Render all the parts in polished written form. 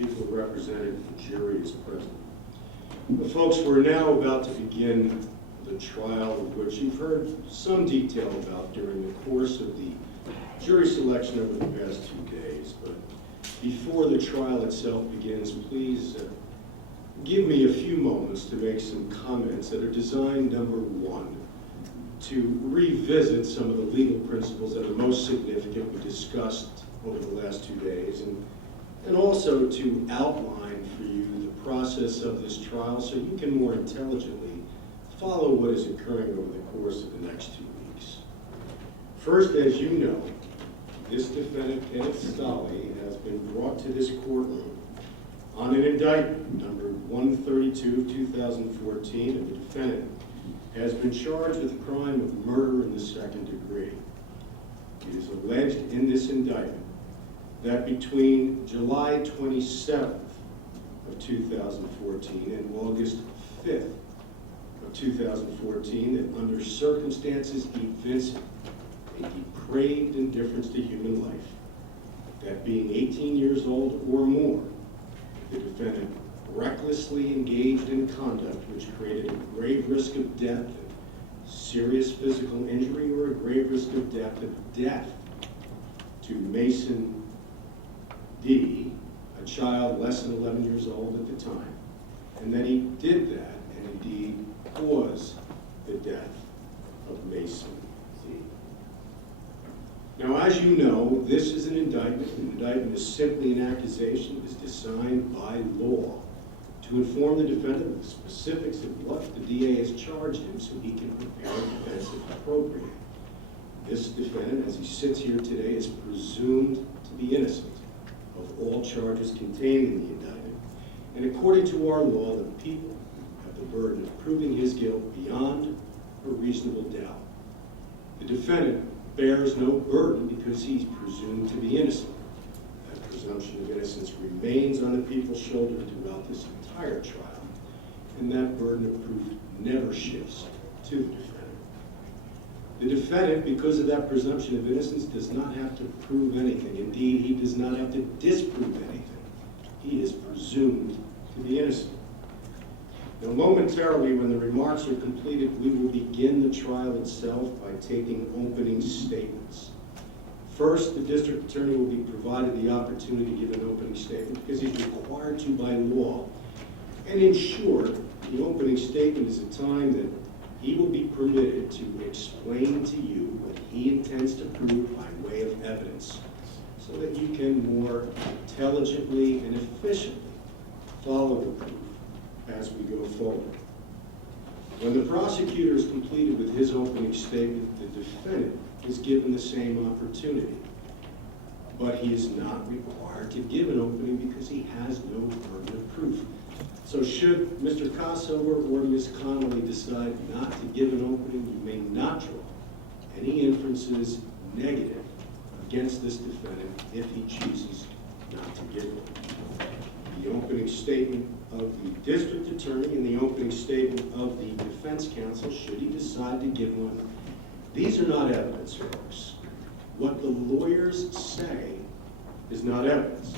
people represented, the jury is present. Well, folks, we're now about to begin the trial, of which you've heard some detail about during the course of the jury selection over the past 2 days. But before the trial itself begins, please give me a few moments to make some comments that are designed, number one, to revisit some of the legal principles that are most significant we discussed over the last 2 days, and also to outline for you the process of this trial so you can more intelligently follow what is occurring over the course of the next 2 weeks. First, as you know, this defendant, Kenneth Stahli, has been brought to this courtroom on an indictment number 132 of 2014, and the defendant has been charged with the crime of murder in the second degree. It is alleged in this indictment that between July 27th of 2014 and August 5th of 2014, that under circumstances evincing a depraved indifference to human life, that being 18 years old or more, the defendant recklessly engaged in conduct which created a grave risk of death, serious physical injury, or a grave risk of death to Mason D., a child less than 11 years old at the time, and that he did that and indeed caused the death of Mason D. Now, as you know, this is an indictment. An indictment is simply an accusation. It is designed by law to inform the defendant of the specifics of what the DA has charged him so he can prepare a defense if appropriate. This defendant, as he sits here today, is presumed to be innocent of all charges contained in the indictment. And according to our law, the people have the burden of proving his guilt beyond a reasonable doubt. The defendant bears no burden because he's presumed to be innocent. That presumption of innocence remains on the people's shoulder throughout this entire trial, and that burden of proof never shifts to the defendant. The defendant, because of that presumption of innocence, does not have to prove anything. Indeed, he does not have to disprove anything. He is presumed to be innocent. Now, momentarily, when the remarks are completed, we will begin the trial itself by taking opening statements. First, the district attorney will be provided the opportunity to give an opening statement because he's required to by law. And in short, the opening statement is a time that he will be permitted to explain to you what he intends to prove by way of evidence so that you can more intelligently and efficiently follow the proof as we go forward. When the prosecutor is completed with his opening statement, the defendant is given the same opportunity. But he is not required to give an opening because he has no burden of proof. So should Mr. Kossover or Ms. Connolly decide not to give an opening, you may not draw any inferences negative against this defendant if he chooses not to give one. The opening statement of the district attorney and the opening statement of the defense counsel, should he decide to give one, these are not evidence, folks. What the lawyers say is not evidence.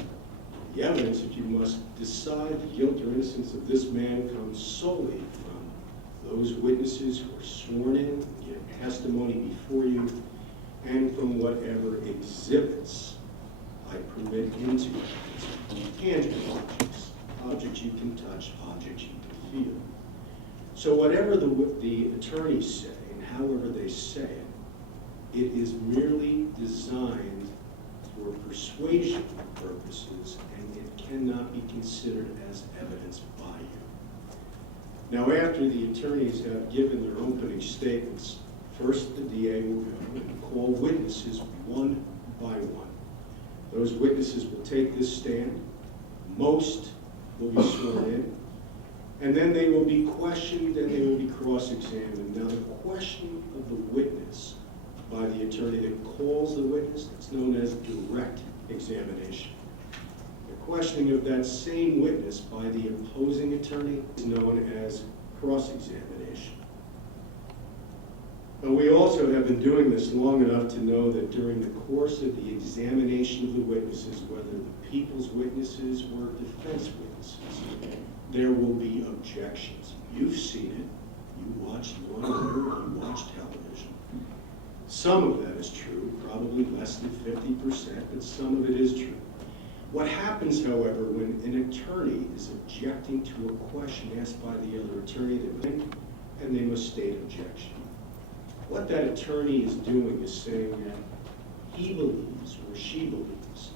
The evidence that you must decide the guilt or innocence of this man comes solely from those witnesses who are sworn in, give testimony before you, and from whatever exhibits I permit into evidence. Tangible objects, objects you can touch, objects you can feel. So whatever the attorneys say, and however they say it, it is merely designed for persuasion purposes, and it cannot be considered as evidence by you. Now, after the attorneys have given their opening statements, first the DA will go and call witnesses one by one. Those witnesses will take this stand. Most will be sworn in, and then they will be questioned and they will be cross-examined. Now, the question of the witness by the attorney that calls the witness, that's known as direct examination. The questioning of that same witness by the opposing attorney is known as cross-examination. But we also have been doing this long enough to know that during the course of the examination of the witnesses, whether the people's witnesses or defense witnesses, there will be objections. You've seen it. You watched monitor, you watched television. Some of that is true, probably less than 50%, but some of it is true. What happens, however, when an attorney is objecting to a question asked by the other attorney, and they must state objection. What that attorney is doing is saying that he believes or she believes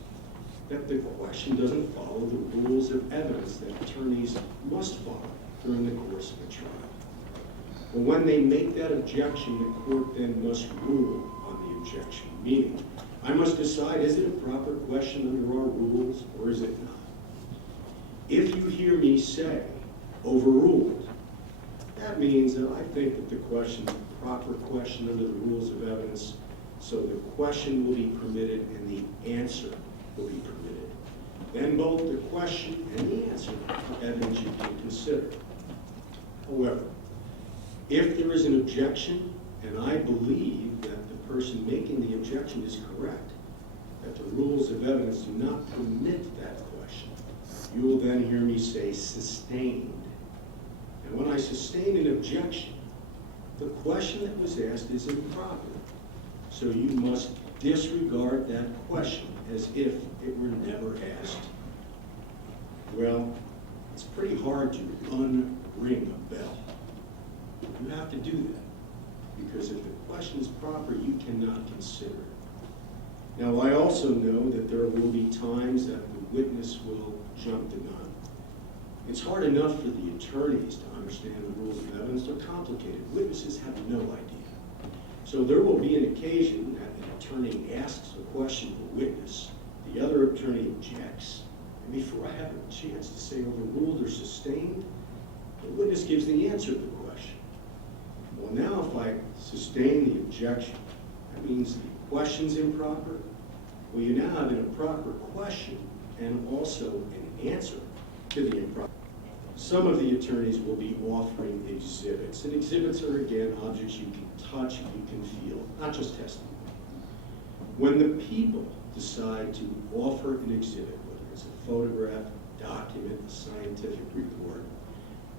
that the question doesn't follow the rules of evidence that attorneys must follow during the course of a trial. But when they make that objection, the court then must rule on the objection, meaning I must decide, is it a proper question under our rules or is it not? If you hear me say overruled, that means that I think that the question is a proper question under the rules of evidence, so the question will be permitted and the answer will be permitted. Then both the question and the answer are evidence you can consider. However, if there is an objection, and I believe that the person making the objection is correct, that the rules of evidence do not permit that question, you will then hear me say sustained. And when I sustain an objection, the question that was asked is improper. So you must disregard that question as if it were never asked. Well, it's pretty hard to unring a bell. You have to do that, because if the question is proper, you cannot consider it. Now, I also know that there will be times that the witness will jump the gun. It's hard enough for the attorneys to understand the rules of evidence. They're complicated. Witnesses have no idea. So there will be an occasion that an attorney asks a question of a witness, the other attorney objects, and before I have a chance to say overruled or sustained, the witness gives the answer to the question. Well, now if I sustain the objection, that means the question's improper. Well, you now have an improper question and also an answer to the improper. Some of the attorneys will be offering exhibits, and exhibits are, again, objects you can touch, you can feel, not just testimony. When the people decide to offer an exhibit, whether it's a photograph, a document, a scientific report,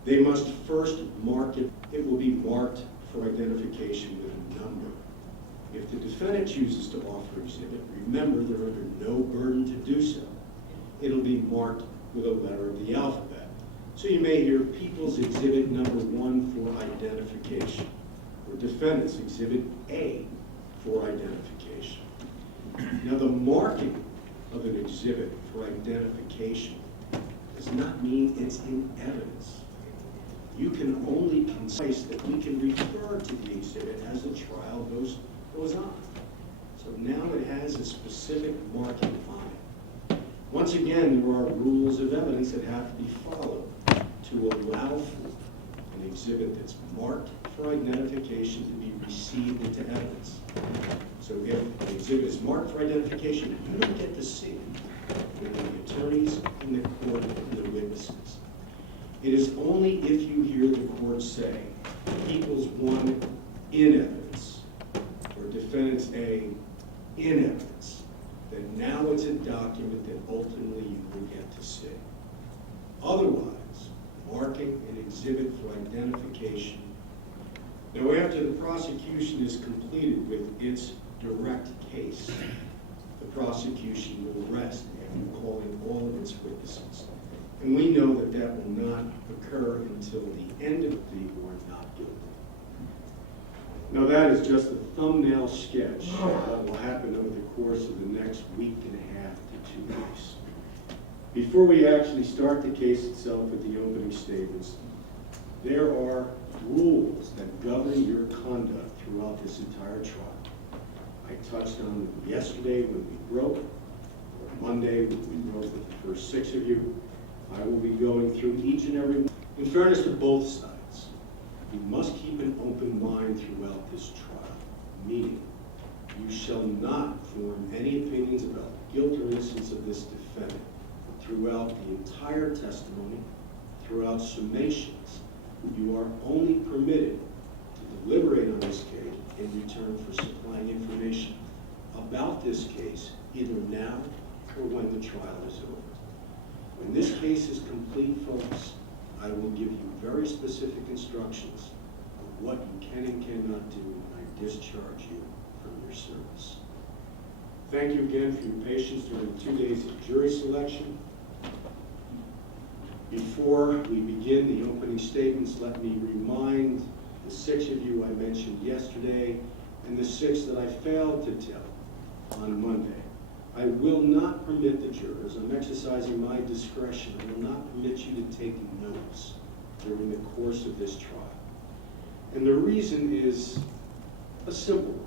they must first mark it. It will be marked for identification with a number. If the defendant chooses to offer an exhibit, remember they're under no burden to do so. It'll be marked with a letter of the alphabet. So you may hear People's Exhibit number 1 for identification, or Defendant's Exhibit A for identification. Now, the marking of an exhibit for identification does not mean it's in evidence. You can only concise that we can refer to the exhibit as the trial goes on. So now it has a specific marking on it. Once again, there are rules of evidence that have to be followed to allow for an exhibit that's marked for identification to be received into evidence. So if an exhibit is marked for identification, you don't get to see it with the attorneys in the court and the witnesses. It is only if you hear the court say, People's 1 in evidence, or Defendant's A in evidence, that now it's a document that ultimately you will get to see. Otherwise, marking an exhibit for identification. Now, after the prosecution is completed with its direct case, the prosecution will rest after calling all of its witnesses. And we know that that will not occur until the end of the or not guilty. Now, that is just a thumbnail sketch that will happen over the course of the next week and a half to 2 weeks. Before we actually start the case itself with the opening statements, there are rules that govern your conduct throughout this entire trial. I touched on them yesterday when we broke, or Monday when we broke with the first 6 of you. I will be going through each and every one. In fairness to both sides, you must keep an open mind throughout this trial, meaning you shall not form any opinions about the guilt or innocence of this defendant throughout the entire testimony, throughout summations. You are only permitted to deliberate on this case in return for supplying information about this case, either now or when the trial is over. When this case is complete, folks, I will give you very specific instructions of what you can and cannot do when I discharge you from your service. Thank you again for your patience during the 2 days of jury selection. Before we begin the opening statements, let me remind the 6 of you I mentioned yesterday and the 6 that I failed to tell on Monday. I will not permit the jurors, I'm exercising my discretion, I will not permit you to take notes during the course of this trial. And the reason is a simple one.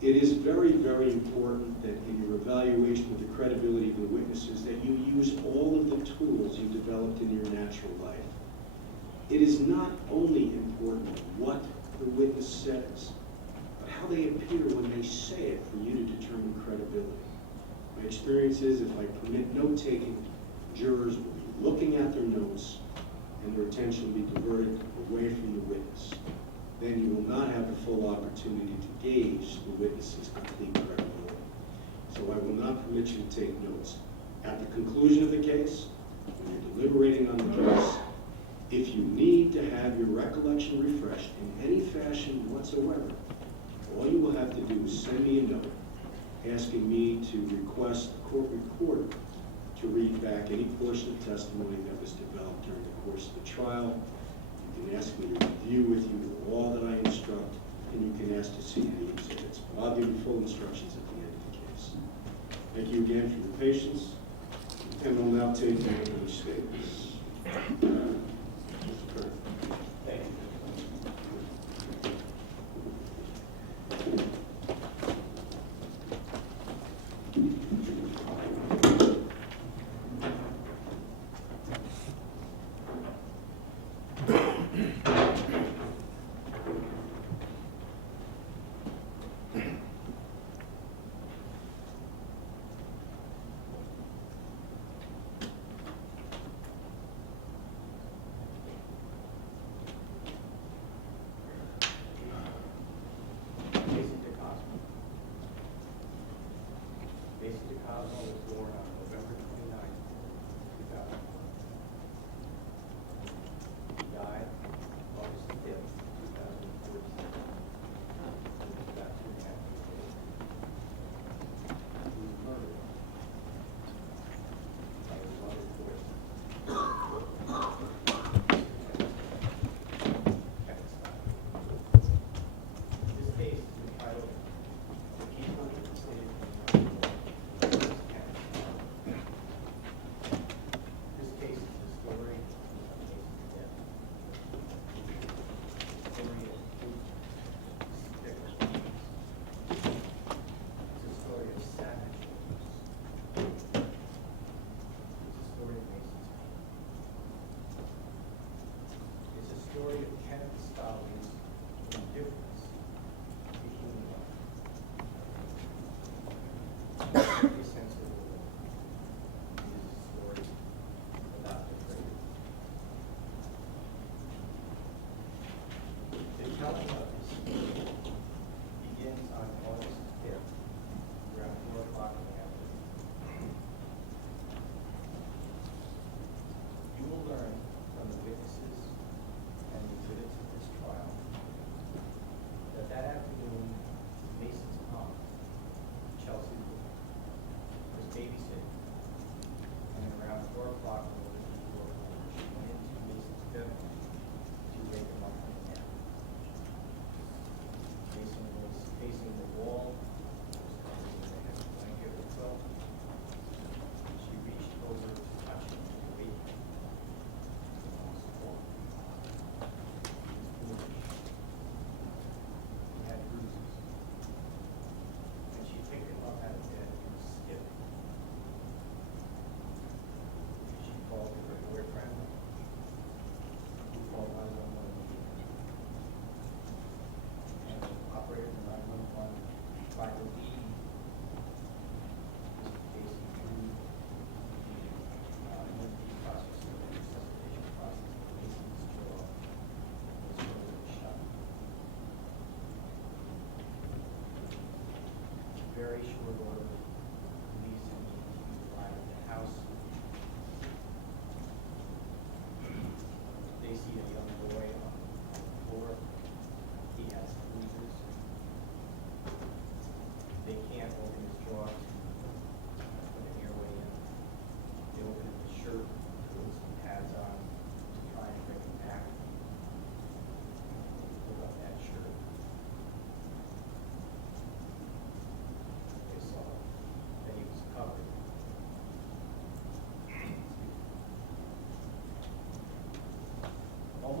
It is very, very important that in your evaluation of the credibility of the witnesses that you use all of the tools you developed in your natural life. It is not only important what the witness says, but how they appear when they say it for you to determine credibility. My experience is if I permit note-taking, jurors will be looking at their notes and their attention will be diverted away from the witness. Then you will not have the full opportunity to gauge the witness's complete credibility. So I will not permit you to take notes. At the conclusion of the case, when you're deliberating on the case, if you need to have your recollection refreshed in any fashion whatsoever, all you will have to do is send me a note asking me to request the court reporter to read back any portion of testimony that was developed during the course of the trial. You can ask me to review with you all that I instruct, and you can ask to see any exhibits. But I'll give you full instructions at the end of the case. Thank you again for your patience, and we'll now take the opening statements. Mr. Kerr. Thank you.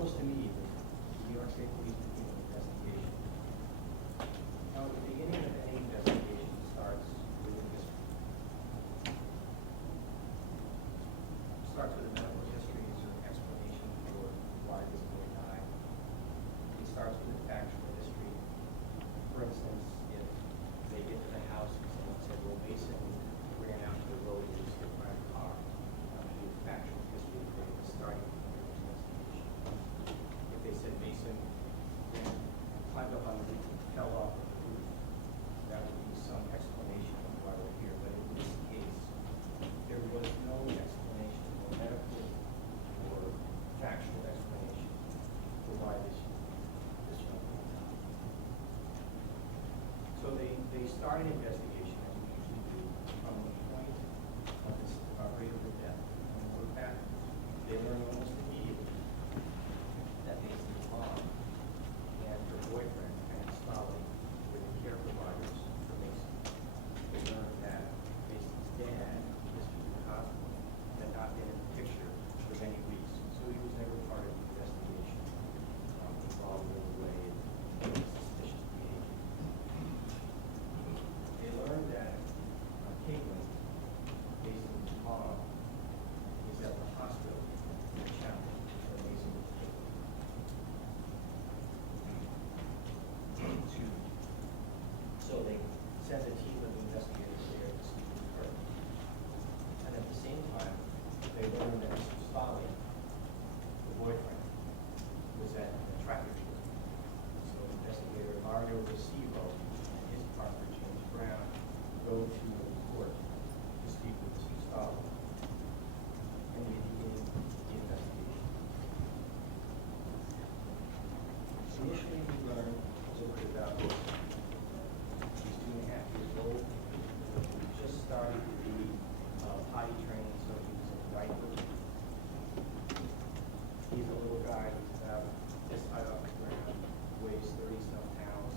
almost immediately, the New York State Police begin an investigation. Now, the beginning of any investigation starts with a history. Starts with a medical history as an explanation for why this boy died. It starts with a factual history. For instance, if they get to the house and someone said, well, Mason ran out to the road and was hit by a car, the factual history for the starting point of the investigation. If they said Mason climbed up on the roof and fell off of the roof, that would be some explanation of why we're here. But in this case, there was no explanation, no medical or factual explanation for why this young man died. So they start an investigation, as we usually do, from the point of the discovery of the death and work backwards. They learn almost immediately that Mason's mom and her boyfriend, Kenneth Stahli, were the care providers for Mason. They learned that Mason's dad, Mr. DeCosmo, had not been in the picture for many weeks, so he was never part of the investigation involved in the way of suspicious behavior. They learned that Caitlin, Mason's mom, was at the hospital in the chapel where Mason was taken. So they sent a team of investigators there to speak with her. And at the same time, they learned that Mr. Stahli, the boyfriend, was at a traffic court. So investigator Mario Recibo and his partner James Brown go to the court to speak with Mr. Stahli. And they begin the investigation. Initially, we learned a little bit about this. He's 2.5 years old. He just started to be potty trained, so he was in a diaper. He's a little guy. He's about this high off the ground, weighs 30-some pounds.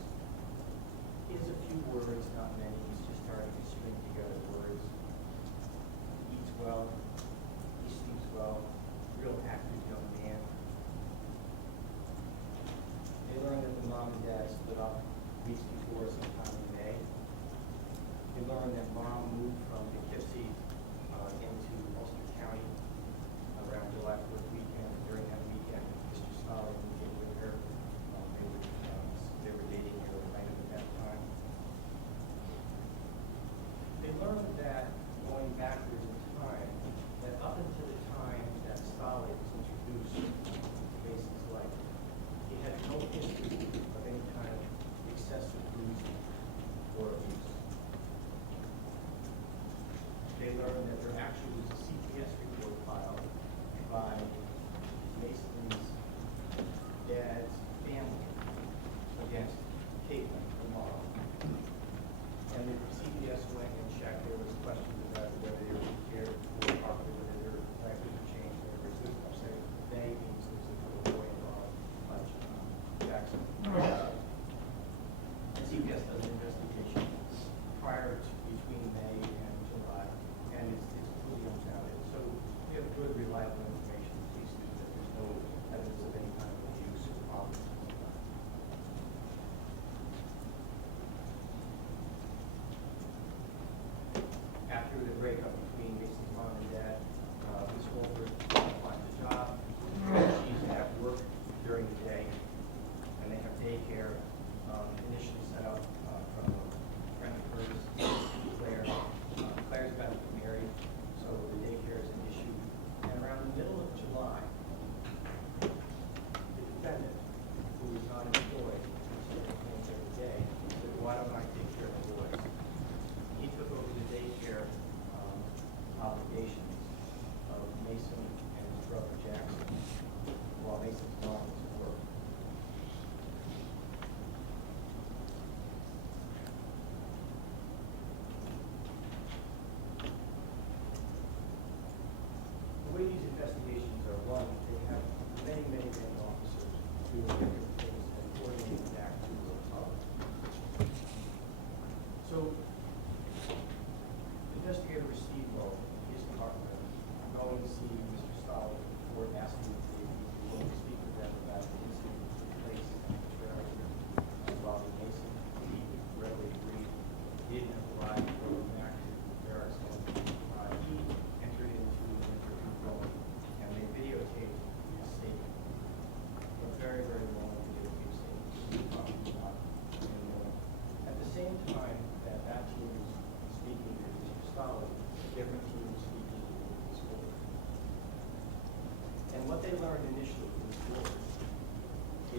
they learned initially from the story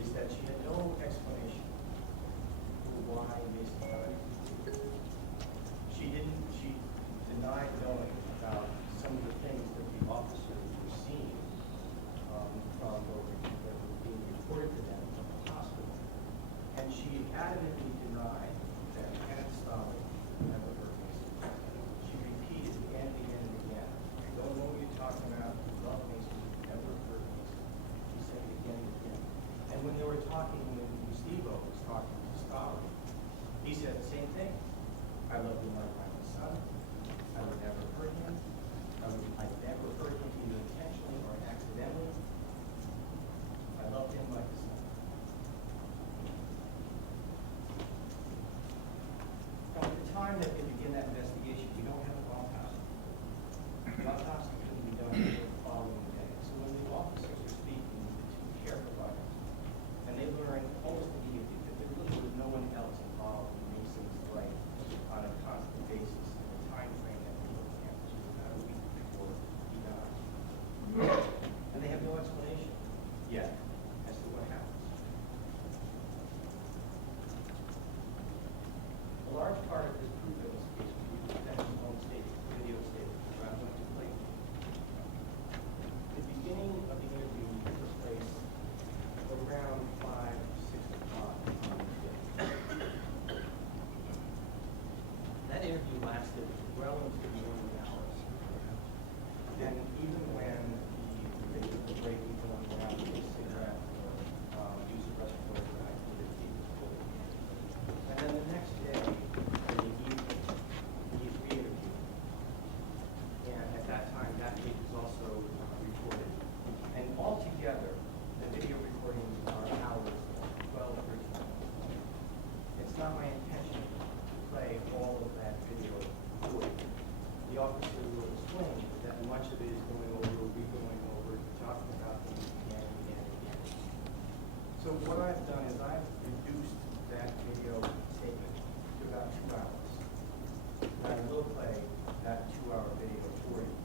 is that she had no explanation for why Mason died. She denied knowing about some of the things that the officers were seeing from that were being reported to them from the hospital. And she adamantly denied that Kenneth Stahli never hurt Mason. She repeated again and again and again, I don't know what you're talking about, you love Mason, you never hurt Mason. She said it again and again. And when they were talking, when Steve-O was talking to Stahli, he said the same thing. I love you like my son. I would never hurt him. I'd never hurt him either intentionally or accidentally. I loved him like a son. Now, at the time that they begin that investigation, we don't have an autopsy. The autopsy couldn't be done until the following day. So when the officers are speaking with the two care providers, and they learn almost immediately that there really was no one else involved in Mason's life on a constant basis in the time frame that we're looking at, which is about a week before he died. And they have no explanation yet as to what happens. A large part of this proof in this case will be the defendant's own statement, video statement, which I'm going to play. The beginning of the interview took place around 5, 6 o'clock on the day. That interview lasted well into the morning hours. And even when they took a break, even on the ground, take a cigarette or use a respirator for activity, was full. And then the next day, in the evening, he's re-interviewed. And at that time, that tape was also recorded. And altogether, the video recordings are hours, 12, 13 hours. It's not my intention to play all of that video for you. The officer will explain that much of it is going over, re-going over, talking about things again and again and again. So what I've done is I've reduced that video statement to about 2 hours. And I will play that 2-hour video for you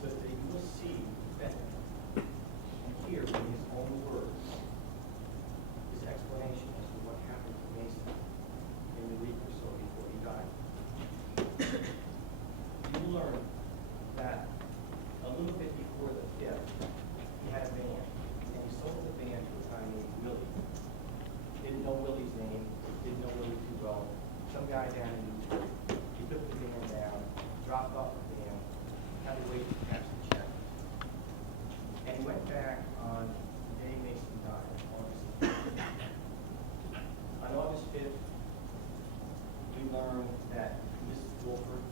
so that you will see the defendant and hear in his own words his explanation as to what happened to Mason in the week or so before he died. You will learn that a little bit before the 5th, he had a van, and he sold the van to a guy named Willie. Didn't know Willie's name, didn't know Willie too well. Some guy down in Newport. He took the van down, dropped off the van, had to wait to cash the check. And he went back on the day Mason died, August 5th. On August 5th, we learned that Mrs. Wolford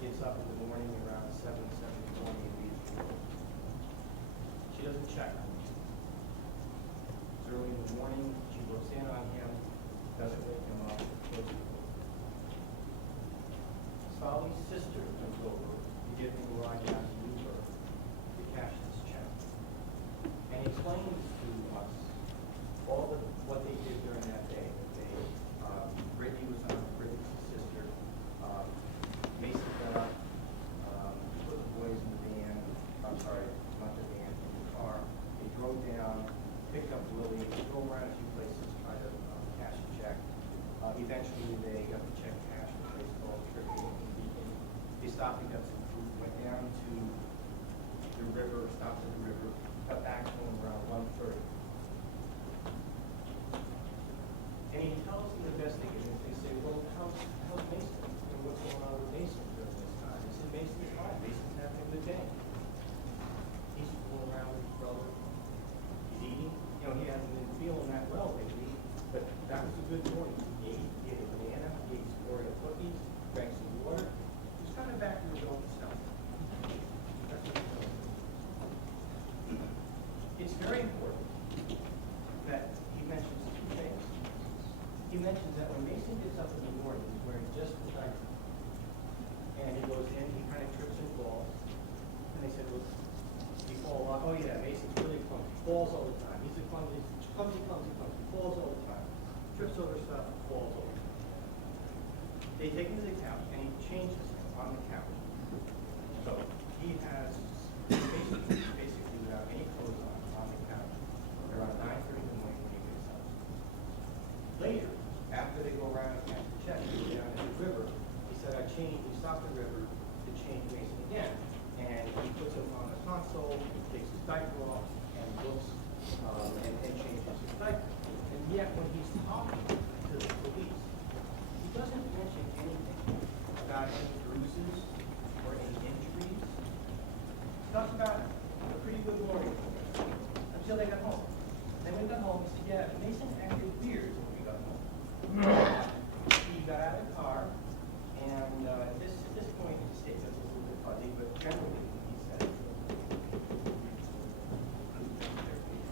gets up in the morning around 7:20 and leaves the door. She doesn't check on him. It's early in the morning, she looks in on him, doesn't wake him up, closes the door. Stahli's sister comes over to give him a ride down to Newport to cash this check. And he explains to us all of what they did during that day. That they, Brittany was on, Brittany's sister, Mason got up, put the boys in the van, I'm sorry, not the van, in the car. They drove down, picked up Willie, drove around a few places, tried to cash a check. Eventually, they got the check cashed at a place called Trippy and Beacon. They stopped and got some food, went down to the river, stopped at the river, got back home around 1:30. And he tells the investigators, they say, well, how's Mason? What's going on with Mason during this time? He said, Mason's fine. Mason's having a good day. He's fooling around with his brother. He's eating. You know, he hasn't been feeling that well lately, but that was a good morning. He ate a banana, he ate some Oreo cookies, drank some water. He was kind of back to his old self. That's what he tells me. It's very important that he mentions 2 things. He mentions that when Mason gets up in the morning, he's wearing just his diaper. And he goes in, he kind of trips and falls. And they said, well, he fall off. Oh yeah, Mason's really clumsy. Falls all the time. He's a clumsy. Falls all the time. Trips over stuff, falls over. They take him to the couch and he changes him on the couch. So he has basically without any clothes on, takes his diaper off and looks and changes his diaper. And yet, when he's talking to the police, he doesn't mention anything about any bruises or any injuries. He talks about a pretty good morning until they got home. Then when we got home, he said, yeah, Mason acted weird when we got home. He got out of the car, and at this point, his statement's a little bit fuzzy, but generally, he said,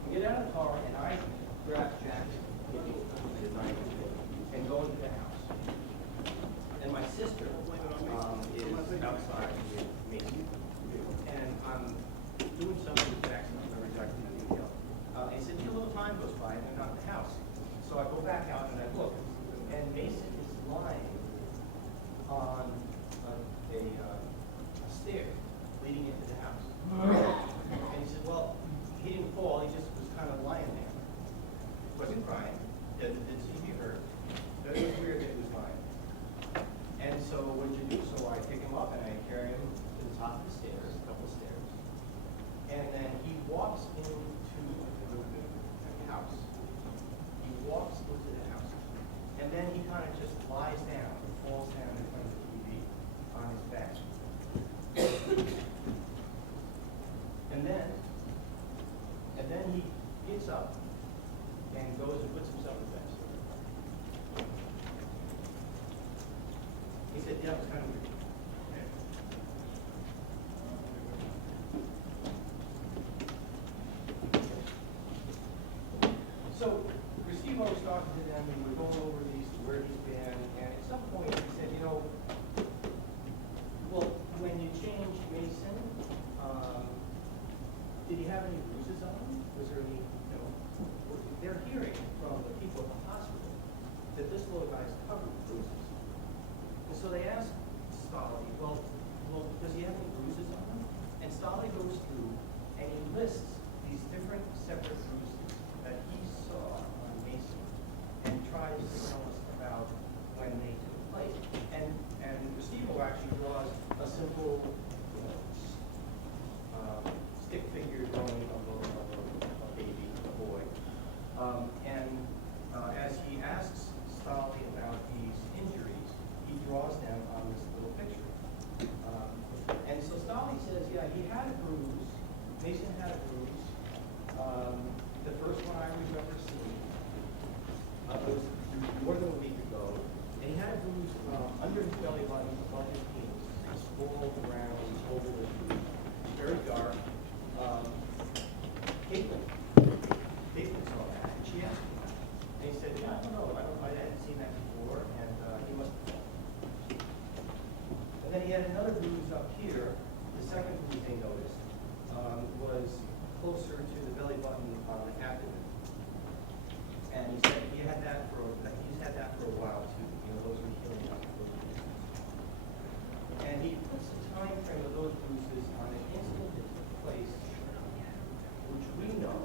we get out of the car, and I grab Jack's and go into the house. And my sister is outside with Mason, and I'm doing something with Jackson, I don't remember exactly the detail. He said, a little time goes by, and they're not in the house. So I go back out and I look, and Mason is lying on a stair leading into the house. And he said, well, he didn't fall, he just was kind of lying there. Wasn't crying, didn't seem to be hurt, but it was weird that he was lying. And so what did you do? So I pick him up and I carry him to the top of the stairs, a couple of stairs. And then he walks into the house. He walks into the house. And then he kind of just lies down and falls down in front of the TV on his back. And then he gets up and goes and puts himself in bed. He said, yeah, it was kind of weird. So Christine was talking to them, and we're going over where he's been, and at some point he said, well, when you changed Mason, did he have any bruises on him? Was there any, they're hearing from the people at the hospital that this little guy's covered with bruises. And so they asked Stahli, well, does he have any bruises on him? And Stahli goes through and he lists these different separate bruises that he saw on Mason and tries to tell us about when they took place. And Steve actually draws a simple stick figure drawing of a baby, a boy. As he asks Stahli about these injuries, he draws them on this little picture. And so Stahli says, yeah, he had a bruise. Mason had a bruise. The first one I remember seeing was more than a week ago. And he had a bruise under his belly button, above his penis. It's all around, over the bruise. Very dark. Caitlin saw that, and she asked him that. And he said, yeah, I don't know, I hadn't seen that before, and he must have fallen. And then he had another bruise up here. The second bruise they noticed was closer to the belly button on the abdomen. And he said he's had that for a while too. Those are healing up. And he puts the time frame of those bruises on an incident that took place, which we know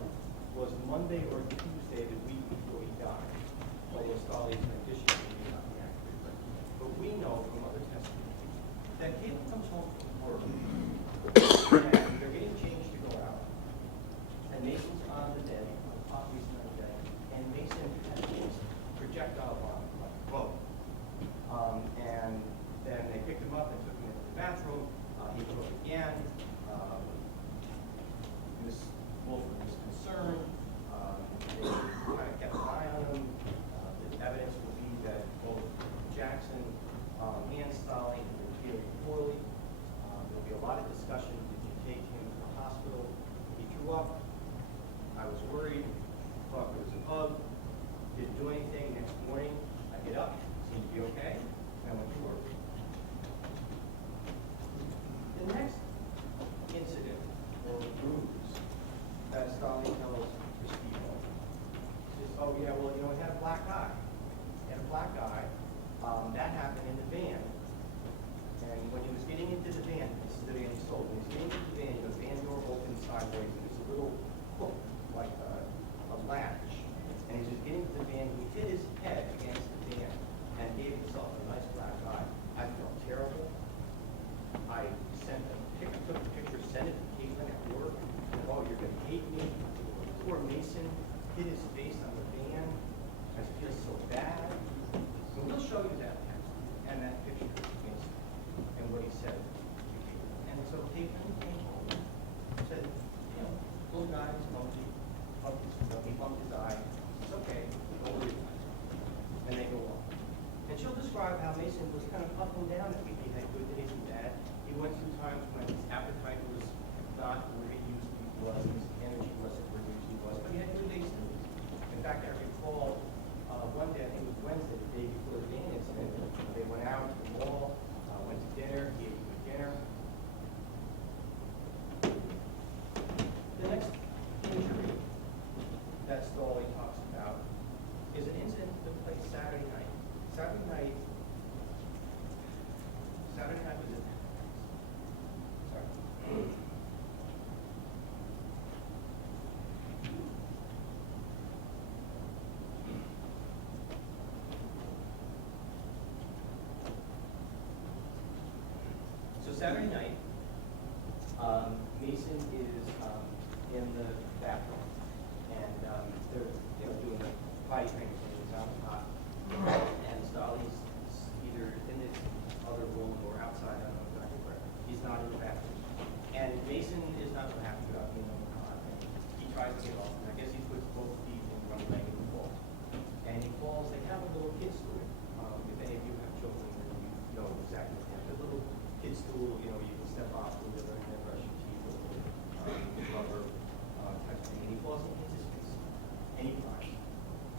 was Monday or Tuesday the week before he died. Although Stahli's rendition may not be accurate, but we know from other testimony that Caitlin comes home from work and they're getting changed to go out, and Mason's on the bed, Poppy's on the bed, and Mason has this projectile bomb, like whoa. And then they picked him up and took him into the bathroom. He broke again. Miss Wolford was concerned. They hate me. Poor Mason hit his face on the van. I feel so bad. And we'll show you that text and that picture of Mason and what he said to Caitlin. And so Caitlin came home and said, you know, little guy was bumpy, he bumped his eye. It's okay, don't worry about it. And they go on. And she'll describe how Mason was kind of up and down every day. He had good days and bad. He went through times when his appetite was not where it usually was, his energy wasn't where it usually was, but he had good days too. In fact, I recall one day, I think it was Wednesday, the day before the van incident, they went out to the mall, went to dinner, he ate good dinner. The next injury that Stahli talks about is an incident that took place Saturday night. Saturday night was it? Sorry. So Saturday night, Mason is in the bathroom, and they're doing a potty training thing. It's out hot, and Stahli's either in this other room or outside. I don't know exactly where. He's not in the bathroom, and Mason is not so happy about being on the cot. He tries to get off, and I guess he puts both feet in one leg and falls. And he falls. They have a little kid stool. If any of you have children, then you know exactly what happened. The little kid stool, you can step off with it and brush your teeth with a little rubber type thing. And he falls and hits his face. And he cries.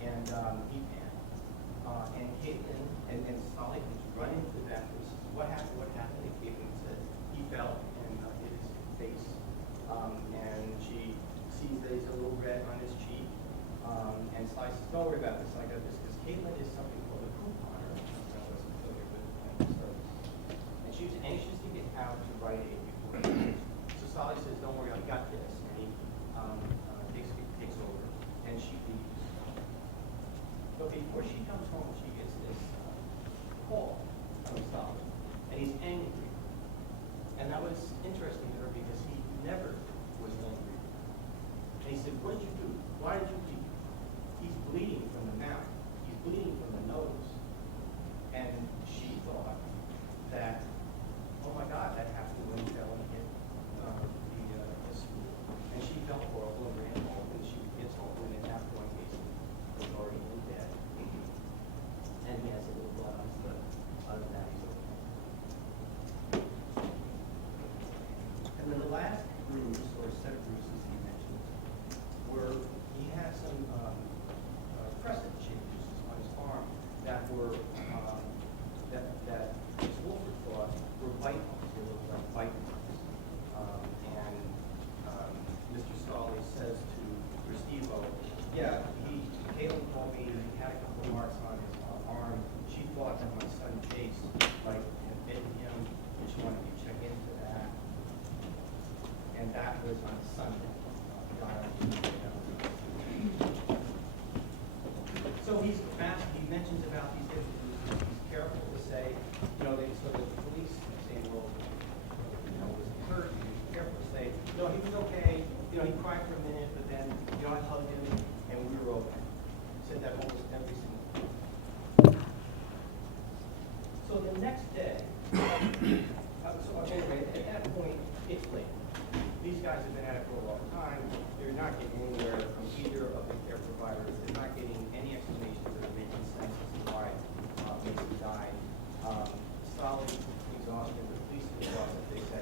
And he panicked. And Caitlin and Stahli run into the bathroom. Says, what happened? What happened? And Caitlin said he fell and hit his face. And she sees that he's a little red on his cheek. And Stahli says, don't worry about this. I got this. Because Caitlin is something called a couponer. I wasn't familiar with the service. And she was anxious to get out to Rite Aid before he did. So Stahli says, don't worry, I got this. And he takes over. And she leaves. But before she comes home, she gets this call from Stahli. And he's angry. And that was interesting to her because he never was angry. And he said, what did you do? Why did you leave? He's bleeding from the mouth. He's bleeding from the nose. And she thought that, oh my God, that happened when he fell and hit the stool. And she felt horrible and ran home, and she gets home, and at that point, Mason was already in bed. And he has a little blood on his lip. Other than that, he's okay. And then the last bruise, or set of bruises he mentioned, were he had some crescent changes on his arm that were that Ms. Wolford thought were bite marks. They looked like bite marks. Mr. Stahli says to Restivo, yeah, Caitlin told me he had a couple of marks on his arm. She thought that my son Chase might have bitten him, and she wanted me to check into that. And that was on Sunday. So he mentions about these different bruises. He's careful to say, so the police are saying, well, was he hurt? He's careful to say, no, he was okay. He cried for a minute, but then, I hugged him and we were okay. He said that almost every single time. So the next day, anyway, at that point, it's late. These guys have been at it for a long time. They're not getting anywhere from either of the care providers. They're not getting any explanations that are making sense as to why Mason died. Stahli exhausted, the police are exhausted. They say,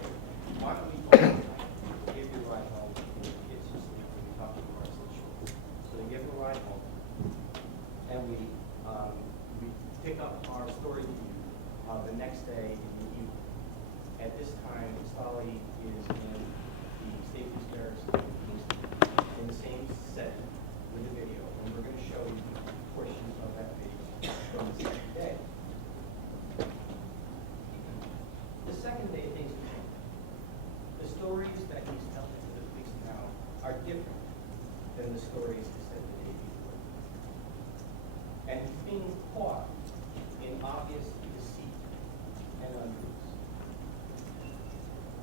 why don't we call him tonight? We'll give you a ride home. We'll get some sleep when we talk to Marcel Short. So they give him a ride home. And we pick up our story with you the next day in the evening. At this time, Stahli is in the State Police Barracks in the same setting with the video, and we're going to show you portions of that video from the second day. The second day, things have changed. The stories that he's telling to the police now are different than the stories he said the day before. And he's being caught in obvious deceit and untruths.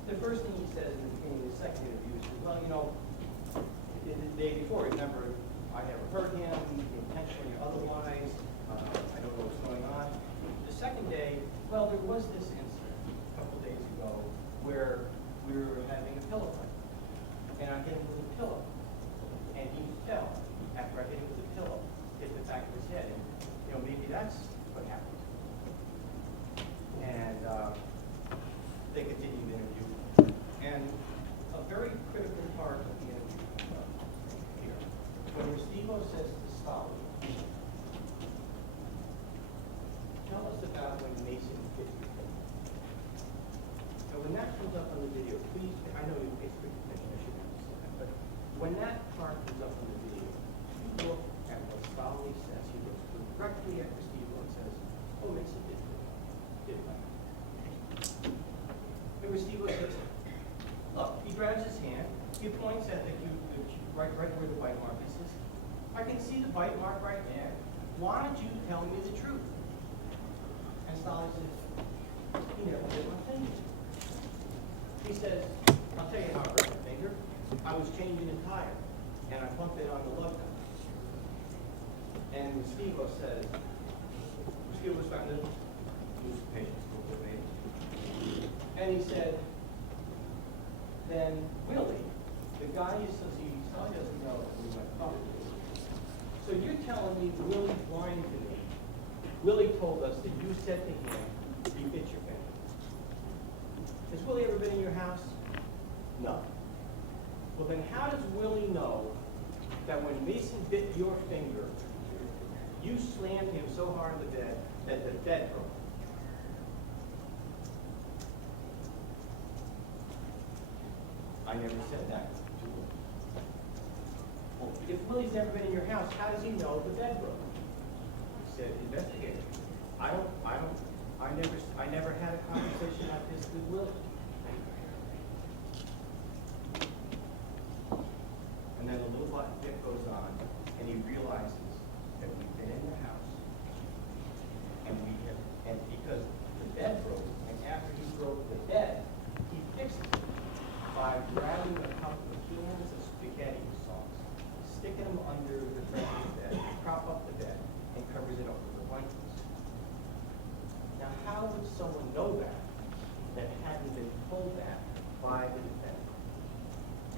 The first thing he says in the beginning of the second interview is, well, day before, remember, I never heard him, intentionally or otherwise, I don't know what's going on. The second day, well, there was this incident a couple days ago where we were having a pillow fight, and I hit him with a pillow, and he fell after I hit him with a pillow, hit the back of his head, and maybe that's what happened. And they continued the interview, and a very critical part of the interview here, when Restivo says to Stahli, tell us about when Mason hit you. So when that comes up on the video, please, I know you pay strict attention, I shouldn't have said that, but when that part comes up on the video, you look at what Stahli says. He looks directly at Restivo and says, oh, Mason did it. And Restivo says, look, he grabs his hand, he points at the right where the bite mark is. He says, I can see the bite mark right there. Why don't you tell me the truth? And Stahli says, he never hit my finger. He says, I'll tell you how I hurt my finger. I was changing a tire, and I bumped it on the lug nut. And Restivo says, Restivo's trying to lose patience a little bit, maybe. And he said, then Willie, the guy you see, Stahli doesn't know that we went public. So you're telling me Willie lied to me. Willie told us that you said to him, you bit your finger. Has Willie ever been in your house? No. Well, then how does Willie know that when Mason bit your finger, you slammed him so hard in the bed that the bed broke? I never said that to him. Well, if Willie's never been in your house, how does he know the bed broke? He said, investigate. I never had a conversation like this with Willie. And then a little bit goes on, and he realizes that we've been in the house, and because the bed broke, and after he broke the bed, he fixed it by grabbing a couple of cans of spaghetti sauce, sticking them under the front of the bed, prop up the bed, and covers it up with the blankets. Now, how would someone know that hadn't been told that by the defendant?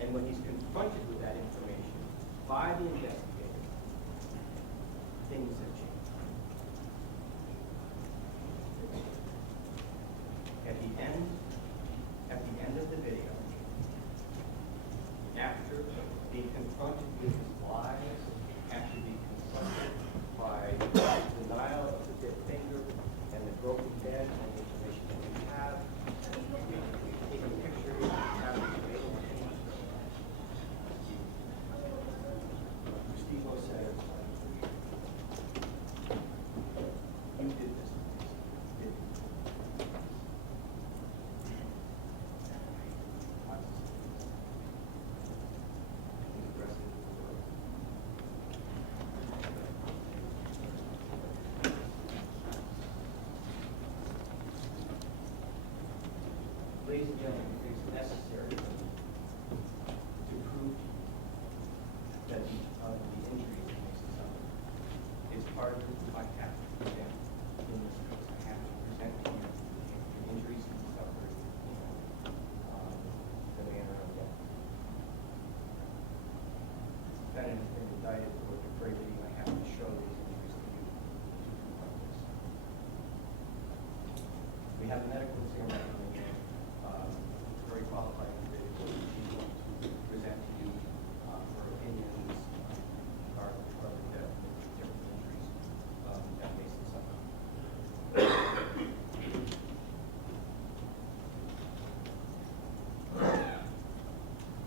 And when he's confronted with that information by the investigator, things have changed. At the end of the video, after being confronted with his lies, after being confronted by the denial of the dead finger and the broken bed and the information that we have, taking pictures, having available things, Restivo says, you did this. Did you? Ladies and gentlemen, it is necessary to prove that the injuries that Mason suffered is part of my have to present in this case. I have to present to you the injuries he suffered in the manner of death. The defendant has been indicted for depravity. I have to show these injuries to you to confront this. We have a medical examiner, very qualified individual to present to you her opinions regarding the different injuries that Mason suffered.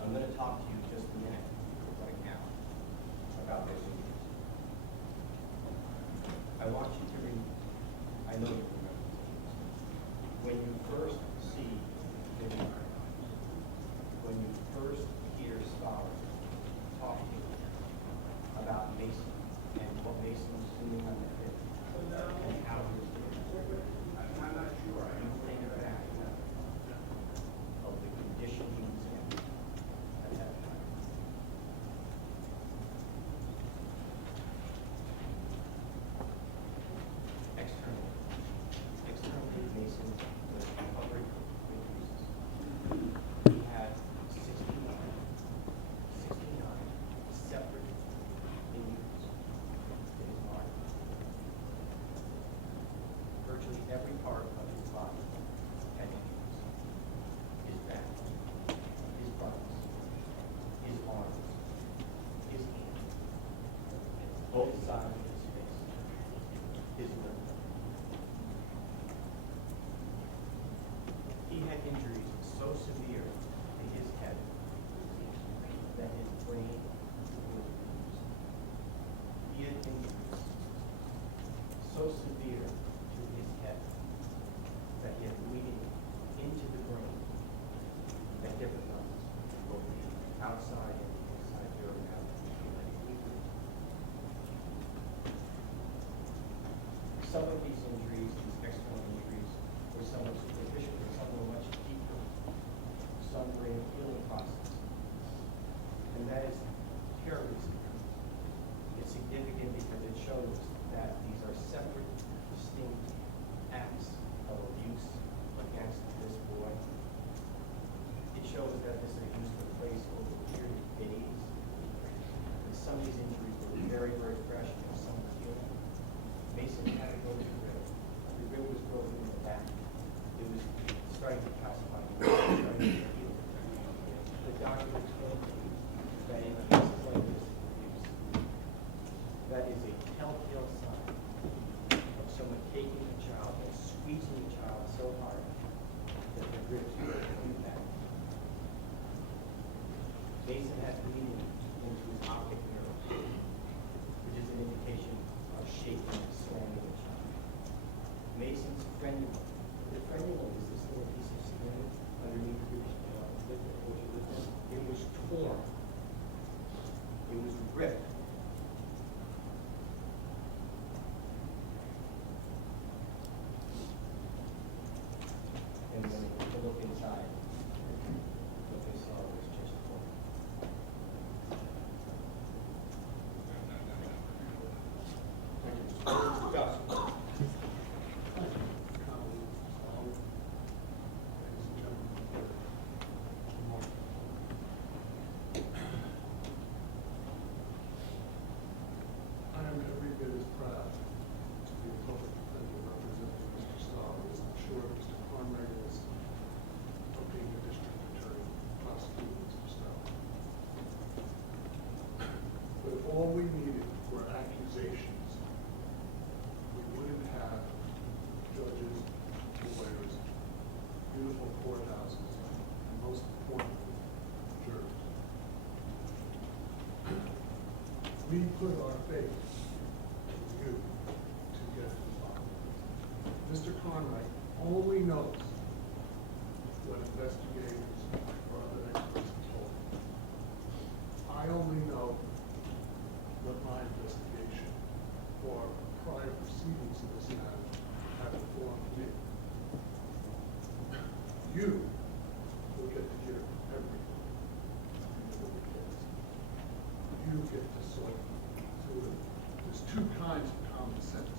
I'm going to talk to you just a minute right now about those injuries. I want you to I know you remember this. When you first see the video, when you first hear Stahli talking about Mason and what Mason was doing on the hip and how he was doing it, I'm not sure. You think back of the condition he was in at that time. both sides of his face, his lip. He had injuries so severe to his head that his brain was bruised. He had injuries so severe to his head that he had bleeding into the brain at different levels, both the outside and the inside during that. Some of these injuries, these external injuries, were somewhat superficial, and some were much deeper. Some were in healing process. And that is terribly significant. It's significant because it shows that these are separate, distinct acts of abuse against this boy. It shows that this abuse took place over a period of days. And some of these injuries were very, very fresh, and some were healing. Mason had to go to the rib. The rib was broken in the back. It was starting to calcify. It was starting to heal. The doctor told me that in cases like this of abuse, that is a telltale sign of someone taking a child and squeezing the child so hard that the ribs were coming back. Mason had bleeding into his optic nerve, which is an indication of shaking and slamming the child. Mason's frenulum. The frenulum is this little piece of skin underneath your lip that holds your lip in. It was torn. It was ripped. And when they took a look inside, what they saw was just torn. Discuss. I am every bit as proud to be a public defender representing Mr. Stahli as I'm sure Mr. Conrad is of being a district attorney prosecuting Mr. Stahli. But if all we needed were accusations, we wouldn't have judges, lawyers, beautiful courthouses, and most importantly, jurors. We put our faith in you to get to the bottom. Mr. Conrad only knows what investigators or other experts have told him. I only know what my investigation or prior proceedings in this matter have informed me. You will get to hear everything in the case. You get to sort through it. There's two kinds of common sense.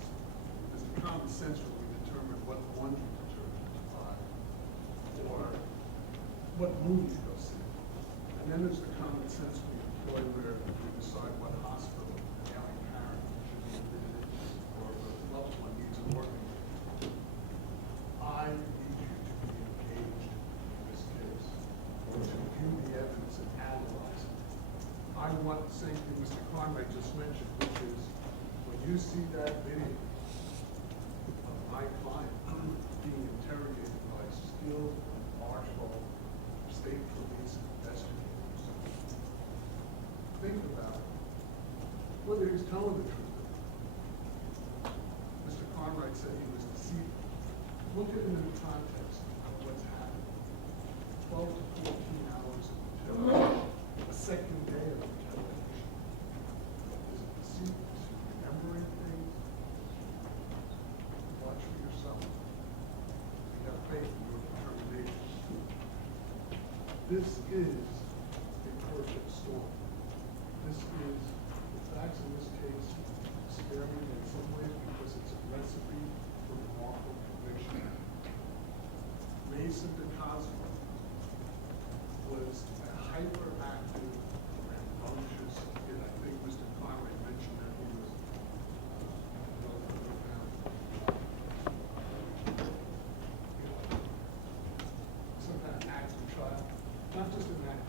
There's the common sense where we determine what one you determine to buy, or what movie to go see. And then there's the common sense we employ where we decide what hospital an ailing parent should be admitted or a loved one needs an organ. I need you to be engaged in this case, to view the evidence and analyze it. I want the same thing Mr. Conrad just mentioned, which is when you see that video of my client being interrogated by skilled, martial, state police investigators, think about whether he's telling the truth. Mr. Conrad said he was deceived. Look at it in the context of what's happening. 12 to 14 hours of interrogation. A second day of interrogation. Is it deceit? Is he remembering things? Watch for yourself. We have faith in your determination. This is a perfect storm. This is, the facts in this case scare me in some ways because it's a recipe for remarkable conviction. Mason DeCosmo was a hyperactive, rambunctious kid. I think Mr. Conrad mentioned that he was some kind of active child. Not just an active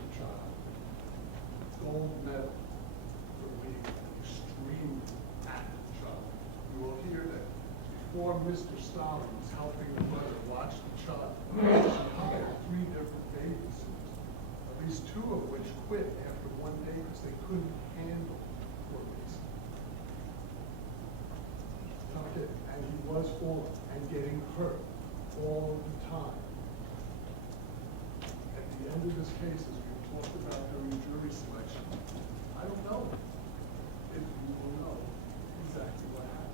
while Mr. Stahli was helping the mother watch the child, she hired 3 different babysitters, at least 2 of which quit after 1 day because they couldn't handle poor Mason. Okay, and he was falling and getting hurt all the time. At the end of this case, as we talked about during jury selection, I don't know if you will know exactly what happened.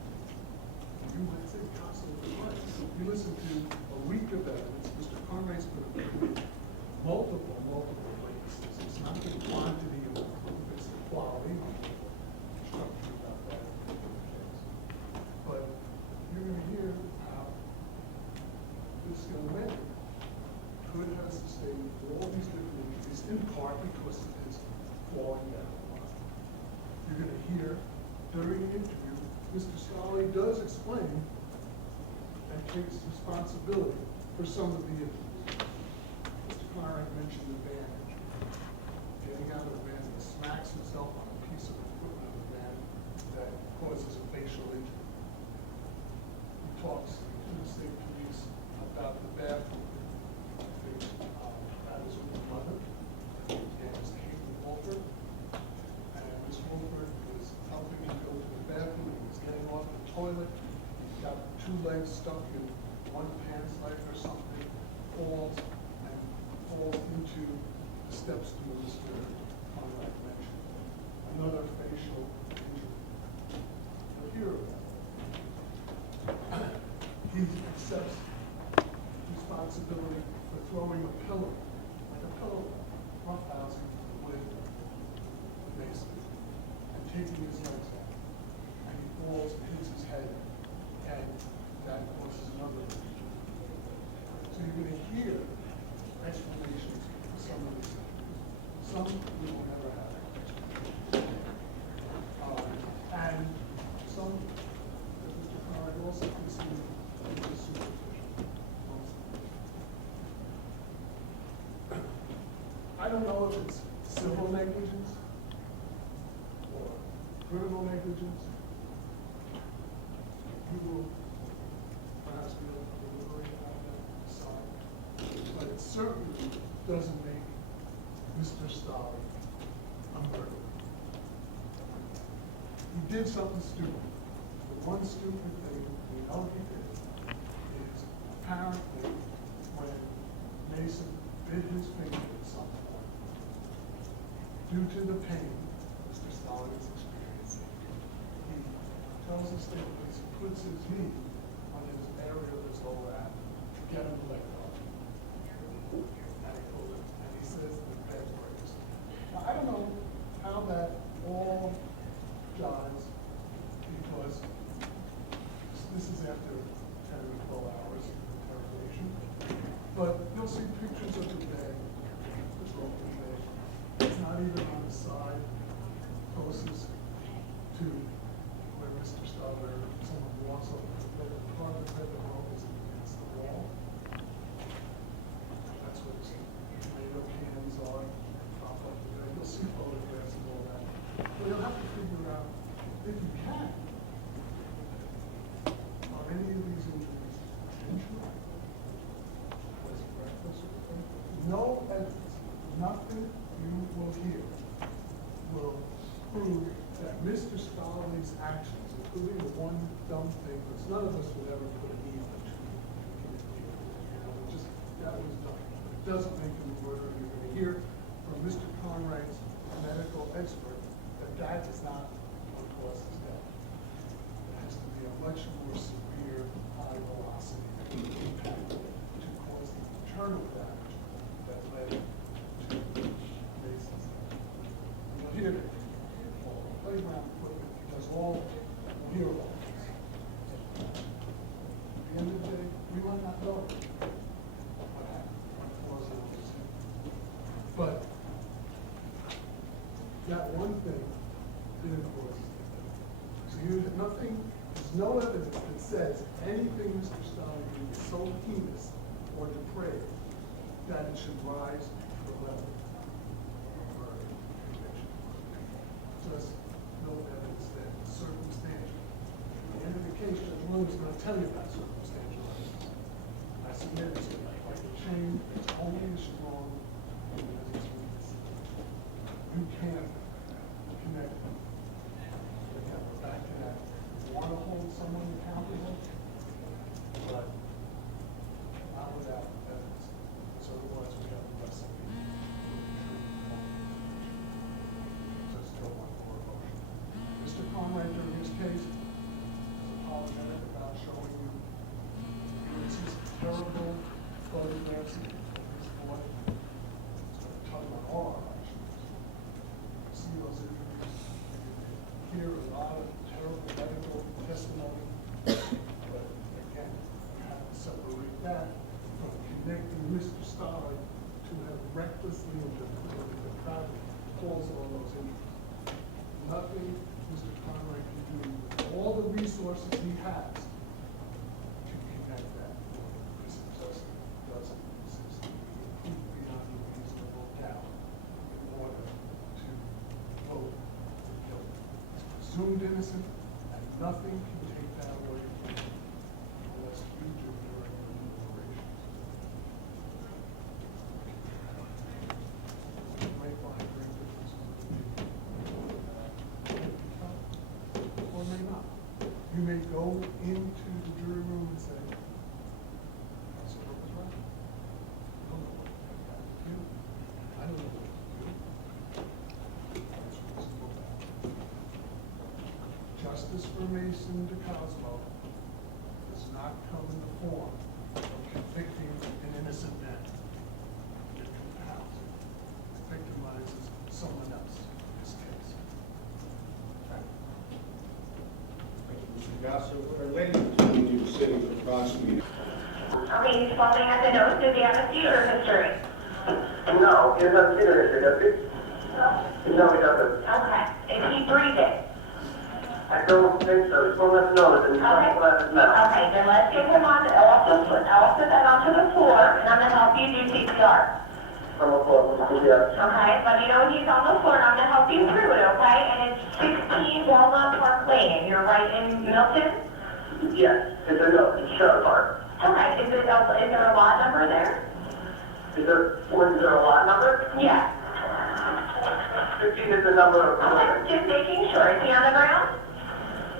You might say Castle was right. You listen to a week of evidence. Mr. Cartwright's going to prove multiple witnesses. It's not the quantity of proof, it's the quality. I'll talk to you about that in a different case. But you're going to hear how this young man could have sustained all these different injuries, in part because of his falling down. You're going to hear during the interview, Mr. Stahli does explain and takes responsibility for some of the injuries. Mr. Cartwright mentioned the van injury. Getting out of the van, he smacks himself on a piece of equipment of the van that causes a facial injury. He talks to the state police about the bathroom. That was with the mother, and his name was Wolford. And Miss Wolford was helping him go to the bathroom. He was getting off the toilet. He got 2 legs stuck in one pants leg or something, falls into the step stool Mr. Conrad mentioned. Another facial injury. You'll hear about it. He accepts responsibility for throwing a pillow, like a pillow, roughhousing with Mason, and taking his legs out. And he falls and hits his head, and that causes another injury. So you're going to hear explanations for some of these injuries. Some we will never have. And some that Mr. Conrad also considered to be superficial. I don't know if it's civil negligence or criminal negligence. You will perhaps be able to deliberate about that and decide. But it certainly doesn't make Mr. Stahli a murderer. He did something stupid. The one stupid thing we know he did is apparently when Mason bit his finger at some point, due to the pain Mr. Stahli was experiencing, he tells the state police he puts his knee on his area of his lower abdomen to get him to let go. And he says the bed breaks. Now, I don't know how that all jives, because this is after 10 or 12 hours of interrogation. But you'll see pictures of the bed, the broken bed. It's not even on the side closest to where Mr. Stahli or someone walks over the bed. The part of the bed that broke is against the wall. That's where the tomato cans are, prop up the bed. You'll see photographs of all that. But you'll have to figure out, if you can, are any of these injuries intentional? Was it reckless or anything? No evidence, nothing you will hear will prove that Mr. Stahli's actions, including the one dumb thing, because none of us would ever put a knee on a tree. Just, that was dumb. It doesn't make him a murderer. You're going to hear from Mr. Conrad's medical expert that that is not what causes death. It has to be a much more severe, high velocity impact to cause the internal damage that led to Mason's death. You'll hear that playground equipment does all, you'll hear all this. At the end of the day, we might not know what happened, what caused it. But that one thing didn't cause it. So you have nothing, there's no evidence that says anything Mr. Stahli did is so heinous or depraved that it should rise to the level of murder conviction. Just no evidence that it's circumstantial. At the end of the case, Judge Williams was gonna tell you about circumstantial evidence. I submit it's like a chain, it's only as strong as its weakness. You can't connect them. Again, we're back to that, you wanna hold someone accountable, but not without evidence. So otherwise we have a recipe. Just go one more motion. Mr. Conrad, during his case, was apologetic about showing you these terrible photographs of his boy. It's going to tug on all our actions. You see those interviews, you hear a lot of terrible medical testimony, but again, you have to separate that from connecting Mr. Stahli to have recklessly and depravely caused all those injuries. Nothing Mr. Conrad can do with all the resources he has to connect that. This just doesn't exist. Proof beyond a reasonable doubt in order to vote guilty. He's presumed innocent, and nothing can take that away from him unless you do during your deliberations. You may find great differences of opinion. Or may not. You may go into the jury room and say, Mr. Cook was right. I don't know what to do. I don't know what to do. That's reasonable doubt. Justice for Mason DeCosmo does not come in the form of convicting an innocent man. It compounds it. It victimizes someone else in this case. Ladies and gentlemen, you were sitting for prosecutor. Okay, he's following at the nose. Does he have a theater history? No, he doesn't see the history, does he? No, he doesn't. Okay. Is he breathing? I don't think so. He's pulling his nose and he's trying to pull out his mouth. Okay, then let's get him on, I'll put that onto the floor, and I'm gonna help you do CPR. From the floor, yes. Okay, but you know he's on the floor, and I'm gonna help you through it, okay? And it's 16 Walnut Park Lane, and you're right in Milton? Yes, it's a Sherwood Park. Okay, is there a lot number there? Is there a lot number? Yeah. 15 is the number of Okay, just making sure. Is he on the ground?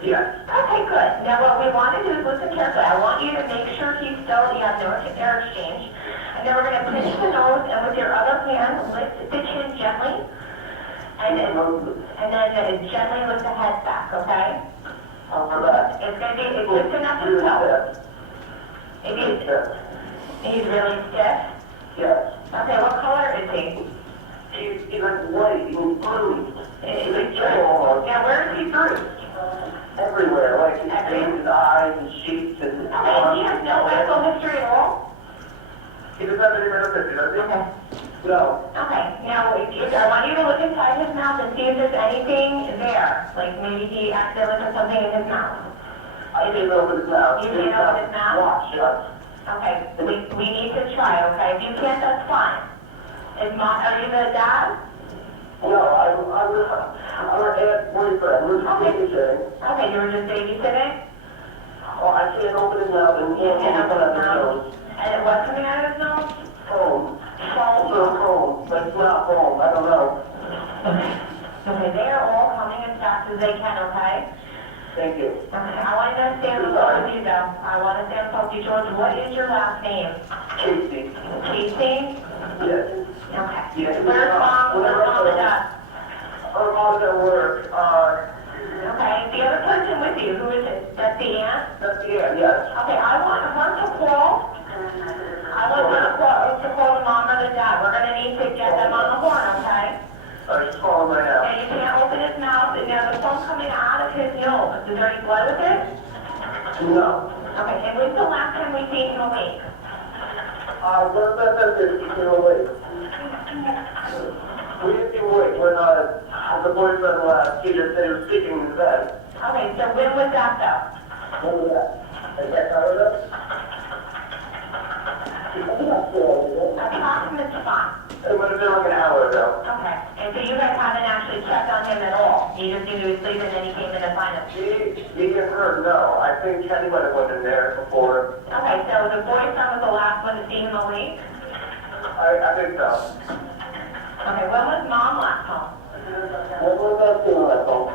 Yes. Okay, good. Now what we want to do is listen carefully. I want you to make sure you have no air exchange. And then we're going to pinch the nose, and with your other hand, lift the chin gently. And then gently lift the head back, okay? It's going to be, it's just enough to tell. He's really stiff? Yes. Okay, what color is he? He's like white, he's bruised. Is he bruised? Now where is he bruised? Everywhere, like his eyes and cheeks and Okay, he has no medical history at all? He doesn't have any medical history, does he? Okay. No. Okay, now I want you to look inside his mouth and see if there's anything there. Like maybe he accidentally put something in his mouth. I didn't open his mouth. You didn't open his mouth? Watch, yes. Okay, we need to try, okay? If you can't, that's fine. Are you the dad? No, I'm an aunt's boyfriend. We're just babysitting. Okay, you were just babysitting? Oh, I can't open his mouth and he can't open his nose. And what's coming out of his nose? Foam. Foam, but it's not foam. I don't know. Okay, they are all coming as fast as they can, okay? Thank you. Okay, I want to stand close with you though. I want to stand close to you. George, what is your last name? Casey. Casey? Yes. Okay. Yes. Where's mom and dad? Our mom's at work. Okay, the other person with you, who is it? That's the aunt? That's the aunt, yes. Okay, I want her to call. I want her to call the mom or the dad. We're gonna need to get them on the horn, okay? She's calling right now. And you can't open his mouth, and now the foam's coming out of his nose. Is there any blood with it? No. Okay, and when's the last time we seen him awake? That's it. He's awake. We didn't see him awake when the boyfriend left. He just said he was sleeping in his bed. Okay, so when was that though? When was that? Is that covered up? Approximately fine. It would have been like an hour ago. Okay, and so you guys haven't actually checked on him at all? You just knew he was sleeping and then he came in to find him? He didn't hurt, no. I think Kenny might have went in there before. Okay, so the boyfriend was the last one to see him awake? I think so. Okay, when was mom last home? What was that doing at home?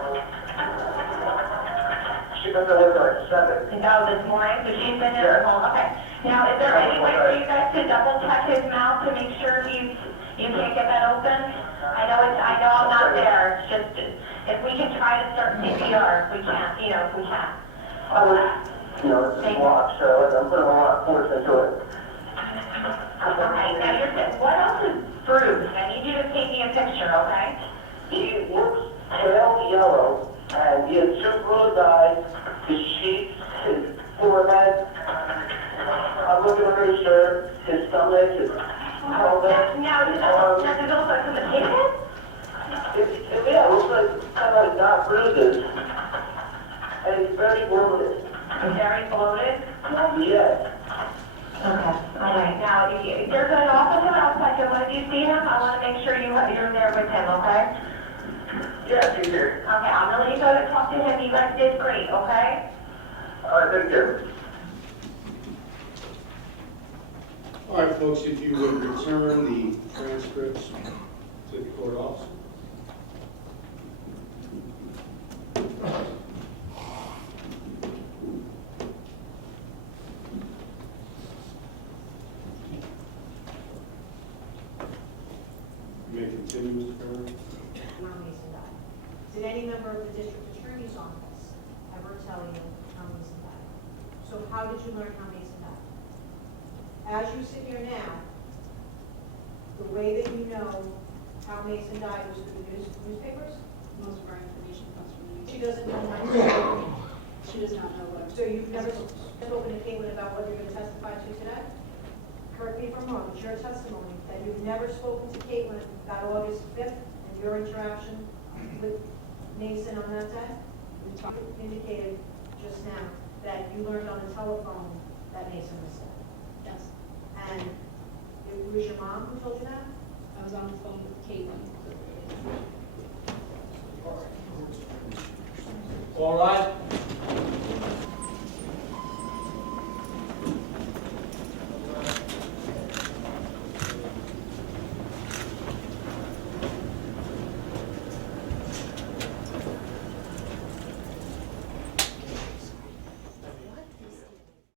She got there like 7. Oh, this morning, so she's been in the home, okay. Now, is there any way for you guys to double check his mouth to make sure you can't get that open? I know I'm not there, it's just, if we can try to start CPR, if we can, if we can. This is locked, so I'm putting a lot of force into it. Okay, now what else is bruised? I need you to take me a picture, okay? He looks pale yellow, and he has 2 bruised eyes, his cheeks, his forehead. I'm looking at his shirt, his stomach, his pelvis, Now, his arms. does it look like from the table? Yeah, it looks like kind of like dark bruises. And it's very bloated. Very bloated? Yes. Okay, all right. Now, there's an officer outside, so when you see him, I want to make sure you're there with him, okay? Yes, he's here. Okay, I'm gonna let you go to talk to him. You guys did great, okay? Thank you. All right, folks, if you would return the transcripts to the court officer. You may continue, Mr. Kerr. How Mason died. Did any member of the district attorney's office ever tell you how Mason died? So how did you learn how Mason died? As you sit here now, the way that you know how Mason died was through the newspapers? Most of our information comes from the She media. doesn't know how. She does not know what. So you've never spoken to Caitlin about what you're going to testify to today? Correct me if I'm wrong, it's your testimony that you've never spoken to Caitlin about August 5th and your interaction with Mason on that day? We talked. You indicated just now that you learned on the telephone that Mason was dead. Yes, And it was your mom who told you that? I was on the phone with Caitlin. All right,